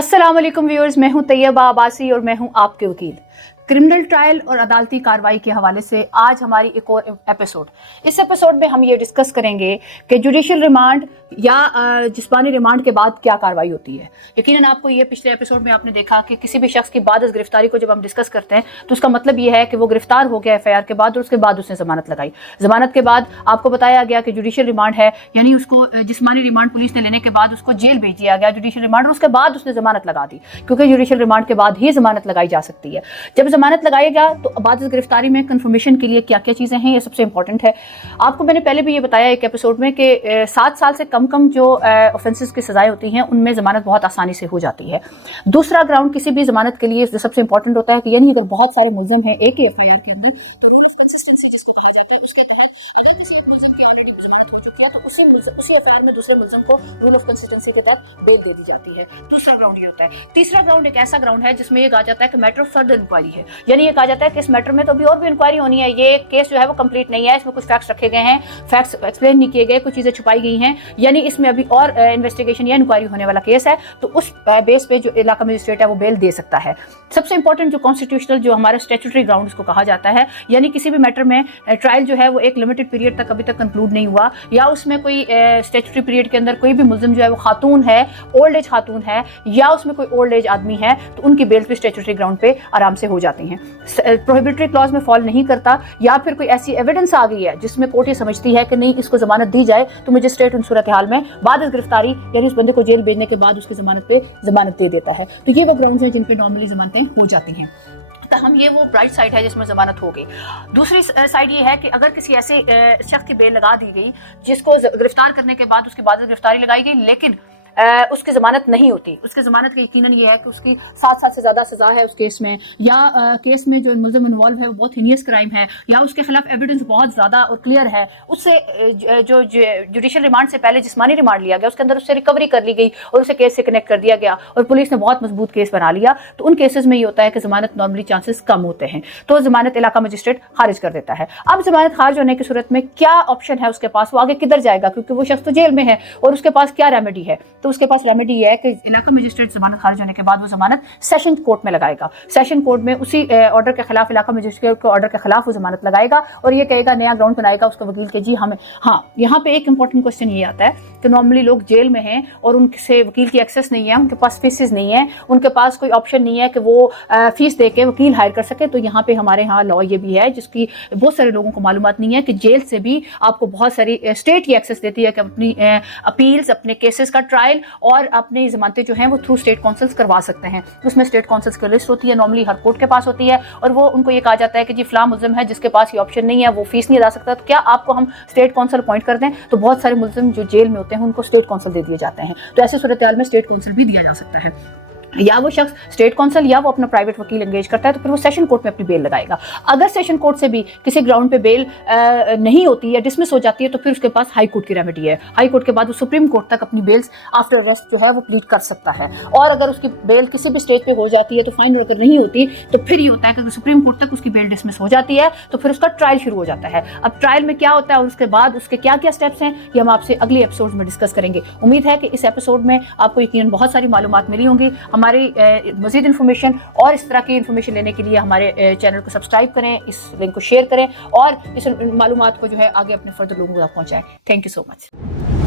अस्सलाम वालेकुम व्यूअर्स, मैं हूं तैयबा अब्बासी और मैं हूं आपके वकील। क्रिमिनल ट्रायल और अदालती कार्रवाई के हवाले से आज हमारी एक और एपिसोड। इस एपिसोड में हम ये डिस्कस करेंगे कि जुडिशियल रिमांड या जिस्मानी रिमांड के बाद क्या कार्रवाई होती है। यकीनन आपको ये पिछले एपिसोड में आपने देखा कि किसी भी शख्स की बाद गिरफ्तारी को जब हम डिस्कस करते हैं तो उसका मतलब ये है कि वो गिरफ्तार हो गया एफआईआर के बाद और उसके बाद उसने जमानत लगाई। जमानत के बाद आपको बताया गया कि जुडिशियल रिमांड है, यानी उसको जिस्मानी रिमांड पुलिस ने लेने के बाद उसको जेल भेज दिया गया जुडिशियल रिमांड, और उसके बाद उसने जमानत लगा दी, क्योंकि जुडिशियल रिमांड के बाद ही जमानत लगाई जा सकती है। जब जमानत लगाएगा तो बाद गिरफ्तारी में कंफर्मेशन के लिए क्या क्या चीज़ें हैं, ये सबसे इंपॉर्टेंट है। आपको मैंने पहले भी ये बताया एक एपिसोड में कि 7 साल से कम जो ऑफेंसेस की सजाएं होती हैं उनमें जमानत बहुत आसानी से हो जाती है। दूसरा ग्राउंड किसी भी जमानत के लिए जो सबसे इंपॉर्टेंट होता है कि यानी अगर बहुत सारे मुल्ज़िम हैं एक ही एफआईआर के अंदर तो रूल ऑफ कंसिस्टेंसी जिसको कहा जाता है, उसके तहत अगर किसी मुल्ज़िम की ऑलरेडी जमानत हो चुकी है तो उसी एफआईआर में दूसरे मुल्ज़िम को रूल ऑफ कंसिस्टेंसी के तहत बेल दे दी जाती है। दूसरा ग्राउंड ये होता है। तीसरा ग्राउंड एक ऐसा ग्राउंड है जिसमें ये कहा जाता है कि मैटर ऑफ फर्दर इंक्वायरी है, यानी ये कहा जाता है कि इस मैटर में तो अभी और भी इंक्वायरी होनी है, ये केस जो है वो कंप्लीट नहीं है, इसमें कुछ फैक्ट्स रखे गए हैं, फैक्ट्स एक्सप्लेन नहीं किए गए, कुछ चीज़ें छुपाई गई हैं, यानी इसमें अभी और इन्वेस्टिगेशन या इंक्वायरी होने वाला केस है, तो उस बेस पे जो इलाका मजिस्ट्रेट है वो बेल दे सकता है। सबसे इंपॉर्टेंट जो कॉन्स्टिट्यूशनल जो हमारा स्टैट्यूटरी ग्राउंड इसको कहा जाता है, यानी किसी भी मैटर में ट्रायल जो है वो एक लिमिटेड पीरियड तक अभी तक कंक्लूड नहीं हुआ, या उसमें कोई स्टैट्यूटरी पीरियड के अंदर कोई भी मुल्ज़िम जो है वो खातून है, ओल्ड एज खातून है, या उसमें कोई ओल्ड एज आदमी है, तो उनकी बेल भी स्टैट्यूटरी ग्राउंड पे आराम से हो जाती हैं। प्रोहिबिटरी क्लॉज में फॉल नहीं करता, या फिर कोई ऐसी एविडेंस आ गई है जिसमें कोर्ट ये समझती है कि नहीं इसको जमानत दी जाए, तो मजिस्ट्रेट उन सूरत हाल में बाद गिरफ्तारी यानी उस बंदे को जेल भेजने के बाद उसकी जमानत पे जमानत दे देता है। तो ये वो ग्राउंड्स हैं जिन पे नॉर्मली जमानतें हो जाती हैं। तो हम ये वो ब्राइट साइड है जिसमें जमानत हो गई। दूसरी साइड ये है कि अगर किसी ऐसे शख्स की बेल लगा दी गई जिसको गिरफ्तार करने के बाद उसके बाद गिरफ्तारी लगाई गई लेकिन उसकी जमानत नहीं होती, उसकी जमानत का यकीनन ये है कि उसकी 7 साल से ज़्यादा सज़ा है उस केस में, या केस में जो मुल्ज़िम इन्वॉल्व है वो बहुत हीनियस क्राइम है, या उसके खिलाफ एविडेंस बहुत ज़्यादा और क्लियर है, उससे जो जुडिशियल रिमांड से पहले जिस्मानी रिमांड लिया गया उसके अंदर उससे रिकवरी कर ली गई और उसे केस से कनेक्ट कर दिया गया और पुलिस ने बहुत मजबूत केस बना लिया, तो उन केसेस में ये होता है कि जमानत नॉर्मली चांसेस कम होते हैं, तो जमानत इलाका मजिस्ट्रेट खारिज कर देता है। अब जमानत खारिज होने की सूरत में क्या ऑप्शन है उसके पास, वो आगे किधर जाएगा, क्योंकि वो शख्स तो जेल में है और उसके पास क्या रेमेडी है, तो उसके पास रेमेडी है कि इलाका मजिस्ट्रेट जमानत खारिज होने के बाद वो जमानत सेशन कोर्ट में लगाएगा। सेशन कोर्ट में उसी ऑर्डर के खिलाफ, इलाका मजिस्ट्रेट के ऑर्डर के खिलाफ वो जमानत लगाएगा और ये कहेगा, नया ग्राउंड बनाएगा उसका वकील के जी हमें। हाँ, यहाँ पे एक इंपॉर्टेंट क्वेश्चन ये आता है कि नॉर्मली लोग जेल में हैं और उनसे वकील की एक्सेस नहीं है, उनके पास फीसेस नहीं है, उनके पास कोई ऑप्शन नहीं है कि वो फीस दे के वकील हायर कर सके। तो यहाँ पे हमारे यहाँ लॉ ये भी है जिसकी बहुत सारे लोगों को मालूमात नहीं है कि जेल से भी आपको बहुत सारी स्टेट ये एक्सेस देती है कि अपनी अपील्स, अपने केसेस का ट्रायल और अपनी जमानतें जो हैं वो थ्रू स्टेट काउंसिल्स करवा सकते हैं। उसमें स्टेट काउंसिल्स की लिस्ट होती है, नॉर्मली हर कोर्ट के पास होती है, और वो उनको ये कहा जाता है कि जी फलां मुल्ज़िम है जिसके पास ये ऑप्शन नहीं है, वो फीस नहीं अदा सकता, तो क्या आपको हम स्टेट काउंसिल अपॉइंट कर दें। तो बहुत सारे मुल्ज़िम जो जेल में होते हैं उनको स्टेट काउंसिल दे दिए जाते हैं, तो ऐसे सूरत हाल में स्टेट काउंसिल भी दिया जा सकता है, या वो शख्स स्टेट काउंसिल या वो अपना प्राइवेट वकील एंगेज करता है, तो फिर वो सेशन कोर्ट में अपनी बेल लगाएगा। अगर सेशन कोर्ट से भी किसी ग्राउंड पे बेल नहीं होती या डिसमिस हो जाती है तो फिर उसके पास हाई कोर्ट की रेमेडी है। हाई कोर्ट के बाद वो सुप्रीम कोर्ट तक अपनी बेल्स आफ्टर अरेस्ट जो है वो प्लीड कर सकता है, और अगर उसकी बेल किसी भी स्टेज पे हो जाती है तो फाइन, अगर नहीं होती तो फिर ये होता है कि अगर सुप्रीम कोर्ट तक उसकी बेल डिसमिस हो जाती है तो फिर उसका ट्रायल शुरू हो जाता है। अब ट्रायल में क्या होता है और उसके बाद उसके क्या क्या स्टेप्स हैं ये हम आपसे अगले एपिसोड में डिस्कस करेंगे। उम्मीद है कि इस एपिसोड में आपको यकीनन बहुत सारी मालूमात मिली होंगी। हमारी मज़ीद इन्फॉर्मेशन और इस तरह की इन्फॉर्मेशन लेने के लिए हमारे चैनल को सब्सक्राइब करें, इस लिंक को शेयर करें और इस मालूमात को जो है आगे अपने फर्दर लोगों तक पहुँचाएं। Thank you so much.